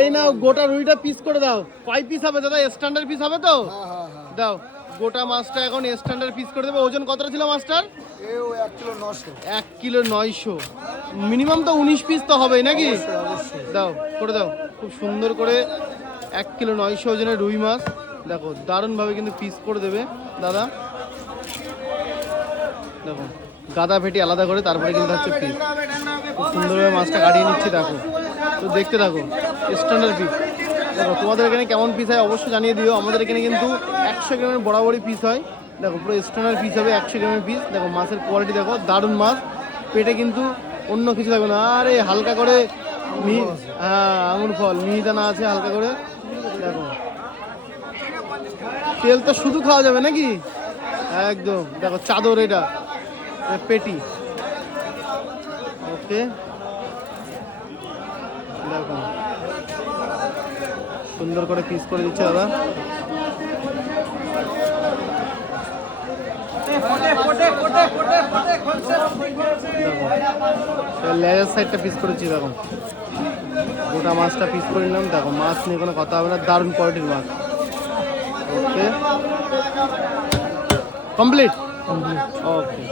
এই নাও গোটা রুইটা পিস করে দাও। কয় পিস হবে দাদা? স্ট্যান্ডার্ড পিস হবে তো? দাও গোটা মাছটা এখন স্ট্যান্ডার্ড পিস করে দেবো। ওজন কতটা ছিল মাছটার? 1 কিলো 900। মিনিমাম তো 19 পিস তো হবেই নাকি? দাও করে দাও খুব সুন্দর করে। 1 কিলো 900 ওজনের রুই মাছ দেখো, দারুণভাবে কিন্তু পিস করে দেবে দাদা। দেখো গাদা ভেটি আলাদা করে তারপরে কিন্তু হচ্ছে পিস। খুব সুন্দরভাবে মাছটা কাটিয়ে নিচ্ছি দেখো। তো দেখতে থাকো স্ট্যান্ডার্ড পিস। দেখো তোমাদের এখানে কেমন পিস হয় অবশ্যই জানিয়ে দিও। আমাদের এখানে কিন্তু 100 গ্রামের বরাবরই পিস হয়। দেখো পুরো স্ট্যান্ডার্ড পিস হবে 100 গ্রামের পিস। দেখো মাছের কোয়ালিটি দেখো, দারুণ মাছ। পেটে কিন্তু অন্য কিছু থাকবে না। আরে হালকা করে হ্যাঁ আঙুর ফল মিহিদানা আছে হালকা করে। দেখো তেল তো শুধু খাওয়া যাবে নাকি? একদম দেখো চাদর এটা পেটি। ওকে দেখো সুন্দর করে পিস করে দিচ্ছে দাদা। লেজার সাইডটা পিস করেছি দেখো। গোটা মাছটা পিস করে নিলাম। দেখো মাছ নিয়ে কোনো কথা হবে না, দারুণ কোয়ালিটির মাছ। ওকে কমপ্লিট। ওকে